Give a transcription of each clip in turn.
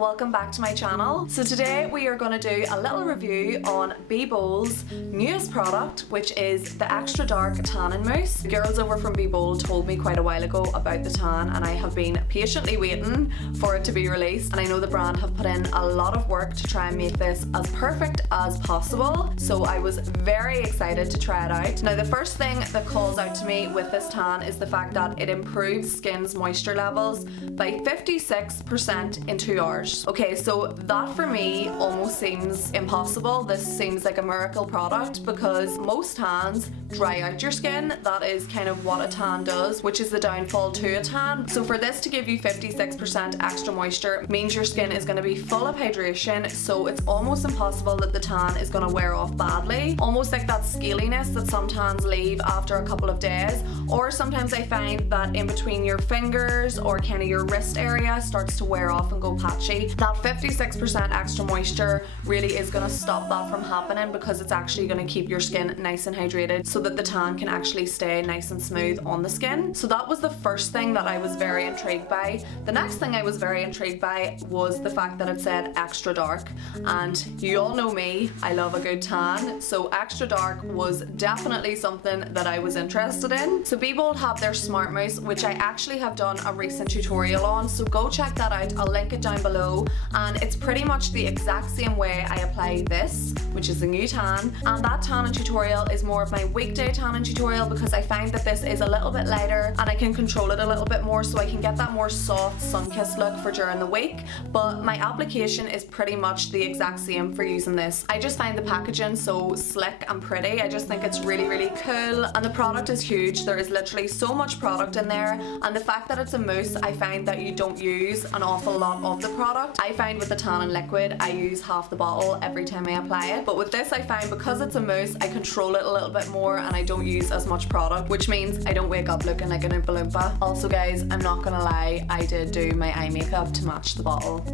welcome back to my channel. So today we are going to do a little review on Bbold's newest product, which is the Extra Dark Tanning Mousse. The girls over from Bbold told me quite a while ago about the tan, and I have been patiently waiting for it to be released, and I know the brand have put in a lot of work to try and make this as perfect as possible, so I was very excited to try it out. Now the first thing that calls out to me with this tan is the fact that it improves skin's moisture levels by 56% in 2 hours. Okay, so that for me almost seems impossible. This seems like a miracle product because most tans dry out your skin. That is kind of what a tan does, which is the downfall to a tan. So for this to give you 56% extra moisture means your skin is going to be full of hydration, so it's almost impossible that the tan is going to wear off badly. Almost like that scaliness that some tans leave after a couple of days, or sometimes I find that in between your fingers or kind of your wrist area starts to wear off and go patchy. That 56% extra moisture really is going to stop that from happening because it's actually going to keep your skin nice and hydrated so that the tan can actually stay nice and smooth on the skin. So that was the first thing that I was very intrigued by. The next thing I was very intrigued by was the fact that it said extra dark, and you all know me, I love a good tan, so extra dark was definitely something that I was interested in. So Bbold have their Smart Mousse, which I actually have done a recent tutorial on, so go check that out. I'll link it down below, and it's pretty much the exact same way I apply this, which is the new tan, and that tanning tutorial is more of my weekday tanning tutorial because I find that this is a little bit lighter and I can control it a little bit more, so I can get that more soft sun-kissed look for during the week, but my application is pretty much the exact same for using this. I just find the packaging so slick and pretty. I just think it's really, really cool, and the product is huge. There is literally so much product in there, and the fact that it's a mousse, I find that you don't use an awful lot of the product. I find with the tanning liquid, I use half the bottle every time I apply it, but with this I find because it's a mousse, I control it a little bit more and I don't use as much product, which means I don't wake up looking like an Oompa Loompa. Also guys, I'm not gonna lie, I did do my eye makeup to match the bottle.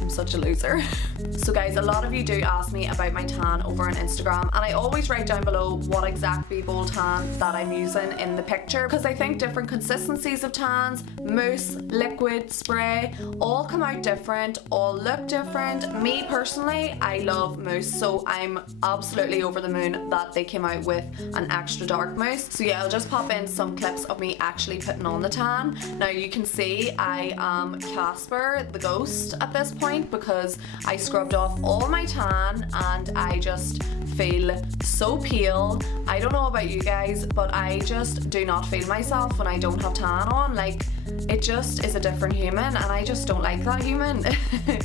I'm such a loser. So guys, a lot of you do ask me about my tan over on Instagram, and I always write down below what exact Bbold tan that I'm using in the picture, because I think different consistencies of tans, mousse, liquid, spray, all come out different, all look different. Me personally, I love mousse, so I'm absolutely over the moon that they came out with an extra dark mousse. So yeah, I'll just pop in some clips of me actually putting on the tan. Now you can see I am Casper the ghost at this point because I scrubbed off all my tan and I just feel so pale. I don't know about you guys, but I just do not feel myself when I don't have tan on. Like, it just is a different human, and I just don't like that human.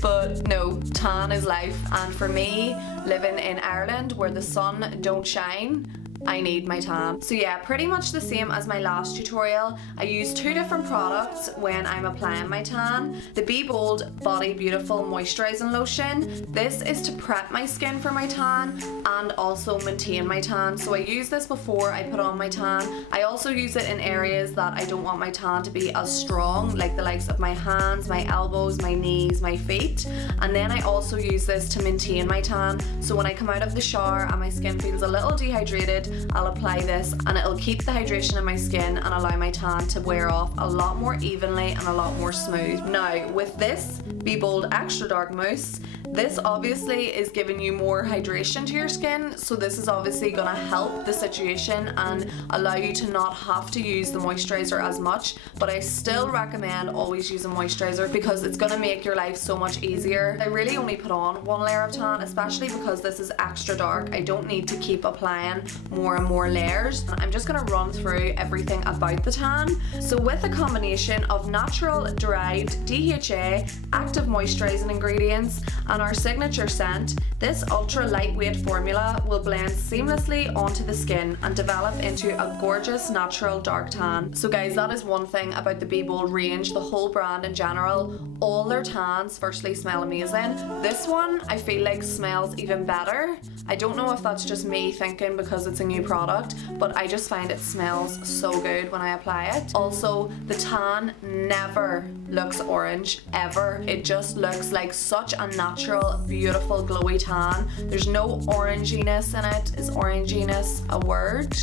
But no, tan is life, and for me, living in Ireland where the sun don't shine, I need my tan. So yeah, pretty much the same as my last tutorial. I use 2 different products when I'm applying my tan. The Bbold Body Beautiful Moisturizing Lotion. This is to prep my skin for my tan and also maintain my tan. So I use this before I put on my tan. I also use it in areas that I don't want my tan to be as strong, like the likes of my hands, my elbows, my knees, my feet. And then I also use this to maintain my tan. So when I come out of the shower and my skin feels a little dehydrated, I'll apply this and it'll keep the hydration in my skin and allow my tan to wear off a lot more evenly and a lot more smooth. Now with this Bbold Extra Dark Mousse, this obviously is giving you more hydration to your skin, so this is obviously going to help the situation and allow you to not have to use the moisturizer as much, but I still recommend always using moisturizer because it's going to make your life so much easier. I really only put on 1 layer of tan, especially because this is extra dark. I don't need to keep applying more and more layers. I'm just going to run through everything about the tan. So with a combination of natural derived DHA, active moisturizing ingredients, and our signature scent, this ultra lightweight formula will blend seamlessly onto the skin and develop into a gorgeous natural dark tan. So guys, that is one thing about the Bbold range, the whole brand in general. All their tans firstly smell amazing. This one I feel like smells even better. I don't know if that's just me thinking because it's a new product, but I just find it smells so good when I apply it. Also, the tan never looks orange, ever. It just looks like such a natural, beautiful, glowy tan. There's no oranginess in it. Is oranginess a word?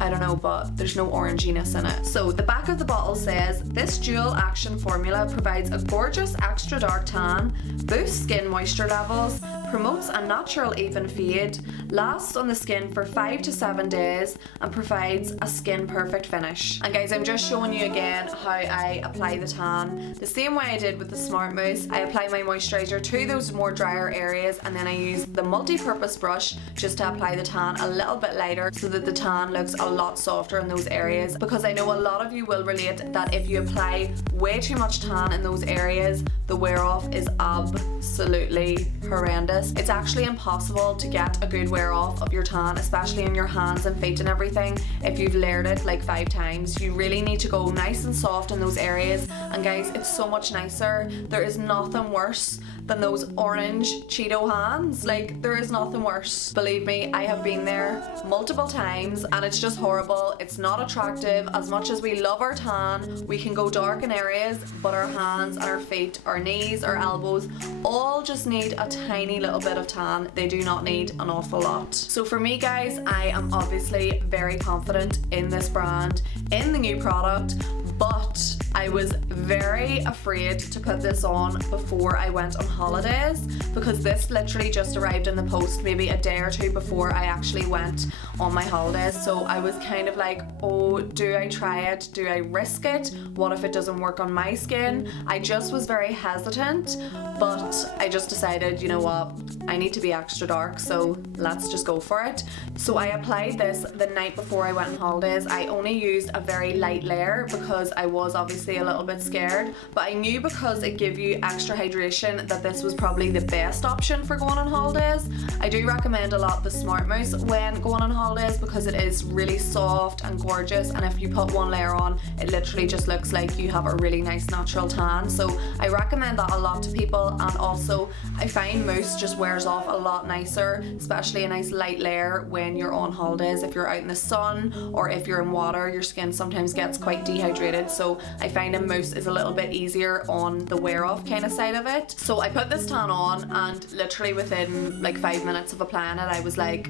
I don't know, but there's no oranginess in it. So the back of the bottle says, this dual action formula provides a gorgeous extra dark tan, boosts skin moisture levels, promotes a natural even fade, lasts on the skin for 5 to 7 days, and provides a skin perfect finish. And guys, I'm just showing you again how I apply the tan. The same way I did with the Smart Mousse, I apply my moisturiser to those more drier areas, and then I use the multi-purpose brush just to apply the tan a little bit lighter so that the tan looks a lot softer in those areas, because I know a lot of you will relate that if you apply way too much tan in those areas, the wear off is absolutely horrendous. It's actually impossible to get a good wear off of your tan, especially in your hands and feet and everything, if you've layered it like 5 times. You really need to go nice and soft in those areas, and guys, it's so much nicer. There is nothing worse than those orange Cheeto hands. Like, there is nothing worse. Believe me, I have been there multiple times and it's just horrible. It's not attractive. As much as we love our tan, we can go dark in areas, but our hands and our feet, our knees, our elbows, all just need a tiny little bit of tan. They do not need an awful lot. So for me, guys, I am obviously very confident in this brand, in the new product, but I was very afraid to put this on before I went on holidays, because this literally just arrived in the post maybe a day or two before I actually went on my holidays. So I was kind of like, oh, do I try it? Do I risk it? What if it doesn't work on my skin? I just was very hesitant, but I just decided, you know what, I need to be extra dark, so let's just go for it. So I applied this the night before I went on holidays. I only used a very light layer because I was obviously a little bit scared, but I knew because it gave you extra hydration that this was probably the best option for going on holidays. I do recommend a lot the Smart Mousse when going on holidays because it is really soft and gorgeous, and if you put one layer on, it literally just looks like you have a really nice natural tan. So I recommend that a lot to people, and also I find mousse just wears off a lot nicer, especially a nice light layer when you're on holidays. If you're out in the sun or if you're in water, your skin sometimes gets quite dehydrated, so I find a mousse is a little bit easier on the wear off kind of side of it. So I put this tan on, and literally within like 5 minutes of applying it, I was like,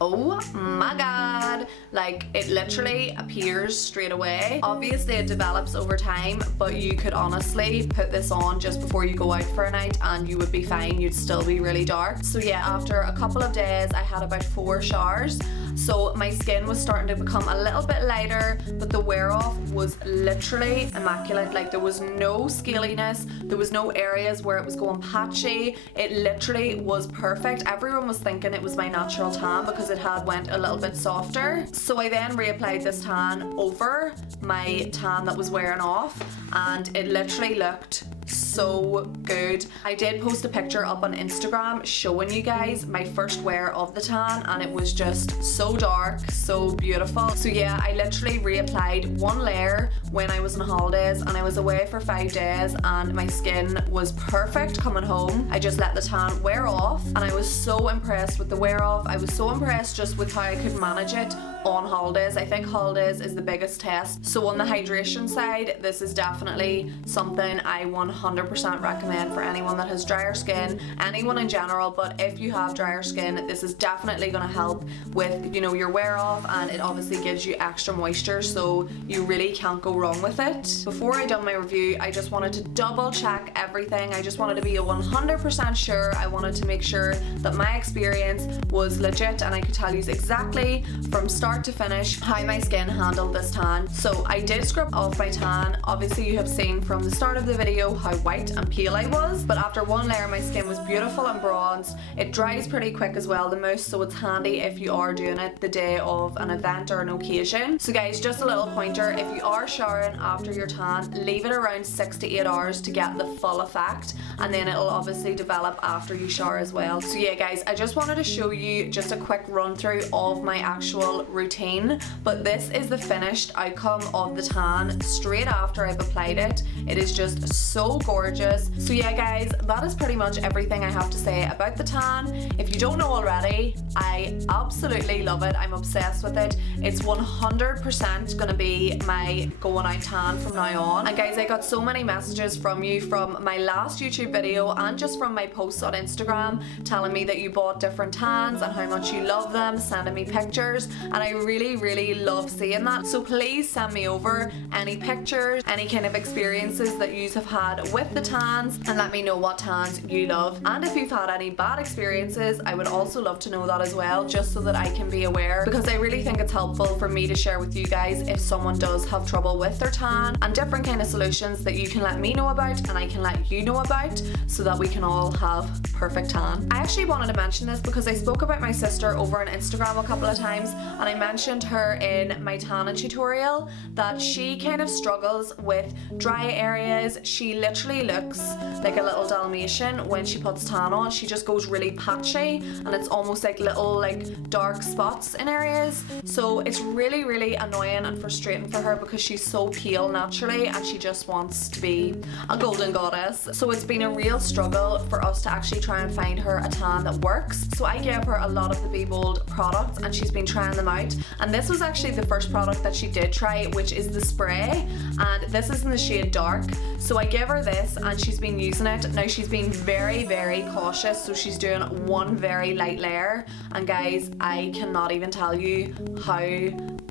oh my god, like it literally appears straight away. Obviously it develops over time, but you could honestly put this on just before you go out for a night and you would be fine. You'd still be really dark. So yeah, after a couple of days I had about 4 showers, so my skin was starting to become a little bit lighter, but the wear off was literally immaculate. Like there was no scaliness, there was no areas where it was going patchy. It literally was perfect. Everyone was thinking it was my natural tan because it had went a little bit softer. So I then reapplied this tan over my tan that was wearing off, and it literally looked so good. I did post a picture up on Instagram showing you guys my first wear of the tan, and it was just so dark, so beautiful. So yeah, I literally reapplied 1 layer when I was on holidays, and I was away for 5 days, and my skin was perfect coming home. I just let the tan wear off, and I was so impressed with the wear off. I was so impressed just with how I could manage it on holidays. I think holidays is the biggest test. So on the hydration side, this is definitely something I 100% recommend for anyone that has drier skin, anyone in general, but if you have drier skin, this is definitely going to help with, you know, your wear off, and it obviously gives you extra moisture, so you really can't go wrong with it. Before I done my review, I just wanted to double check everything. I just wanted to be 100% sure. I wanted to make sure that my experience was legit and I could tell you exactly from start to finish how my skin handled this tan. So I did scrub off my tan. Obviously you have seen from the start of the video how white and pale I was, but after 1 layer my skin was beautiful and bronzed. It dries pretty quick as well, the mousse, so it's handy if you are doing it the day of an event or an occasion. So guys, just a little pointer, if you are showering after your tan, leave it around 6 to 8 hours to get the full effect, and then it'll obviously develop after you shower as well. So yeah guys, I just wanted to show you just a quick run through of my actual routine, but this is the finished outcome of the tan straight after I've applied it. It is just so gorgeous. gorgeous. So yeah guys, that is pretty much everything I have to say about the tan. If you don't know already, I absolutely love it. I'm obsessed with it. It's 100% gonna be my going out tan from now on. And guys, I got so many messages from you from my last YouTube video and just from my posts on Instagram telling me that you bought different tans and how much you love them, sending me pictures, and I really love seeing that. So please send me over any pictures, any kind of experiences that you have had with the tans, and let me know what tans you love. And if you've had any bad experiences, I would also love to know that as well, just so that I can be aware, because I really think it's helpful for me to share with you guys if someone does have trouble with their tan, and different kind of solutions that you can let me know about and I can let you know about, so that we can all have perfect tan. I actually wanted to mention this because I spoke about my sister over on Instagram a couple of times, and I mentioned her in my tanning tutorial that she kind of struggles with dry areas. She literally looks like a little Dalmatian when she puts tan on. She just goes really patchy and it's almost like little like dark spots in areas. So it's really annoying and frustrating for her because she's so pale naturally and she just wants to be a golden goddess. So it's been a real struggle for us to actually try and find her a tan that works. So I gave her a lot of the Bbold products and she's been trying them out, and this was actually the first product that she did try, which is the spray, and this is in the shade dark. So I gave her this and she's been using it. Now she's been very cautious, so she's doing one very light layer, and guys, I cannot even tell you how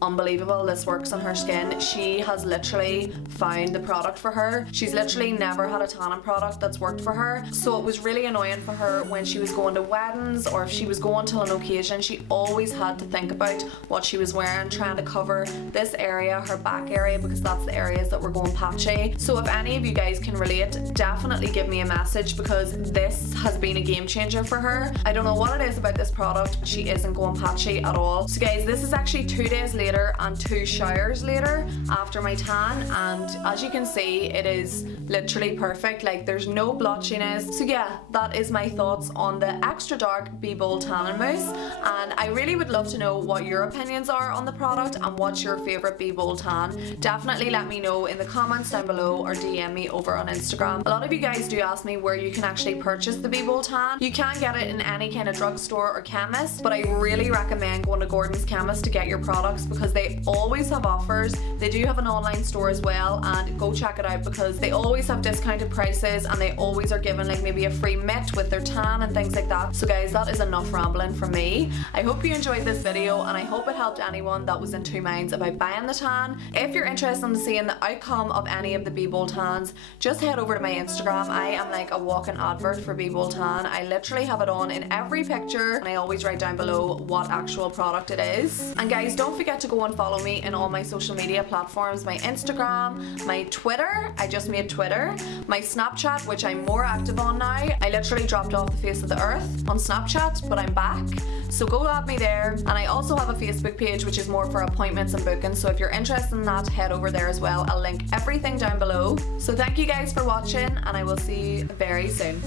unbelievable this works on her skin. She has literally found the product for her. She's literally never had a tanning product that's worked for her, so it was really annoying for her when she was going to weddings or if she was going to an occasion. She always had to think about what she was wearing, trying to cover this area, her back area, because that's the areas that were going patchy. So if any of you guys can relate, definitely give me a message, because this has been a game changer for her. I don't know what it is about this product, she isn't going patchy at all. So guys, this is actually 2 days later and 2 showers later after my tan, and as you can see, it is literally perfect. Like, there's no blotchiness. So yeah, that is my thoughts on the Xtra Dark Bbold Tanning Mousse, and I really would love to know what your opinions are on the product and what's your favourite Bbold tan. Definitely let me know in the comments down below or DM me over on Instagram. A lot of you guys do ask me where you can actually purchase the Bbold tan. You can get it in any kind of drugstore or chemist, but I really recommend going to Gordon's Chemist to get your products because they always have offers. They do have an online store as well, and go check it out because they always have discounted prices and they always are giving like maybe a free mitt with their tan and things like that. So guys, that is enough rambling from me. I hope you enjoyed this video and I hope it helped anyone that was in two minds about buying the tan. If you're interested in seeing the outcome of any of the Bbold tans, just head over to my Instagram. I am like a walking advert for Bbold tan. I literally have it on in every picture and I always write down below what actual product it is. And guys, don't forget to go and follow me in all my social media platforms, my Instagram, my Twitter, I just made Twitter, my Snapchat, which I'm more active on now. I literally dropped off the face of the earth on Snapchat, but I'm back. So go at me there. And I also have a Facebook page which is more for appointments and bookings, so if you're interested in that, head over there as well. I'll link everything down below. So thank you guys for watching and I will see you very soon.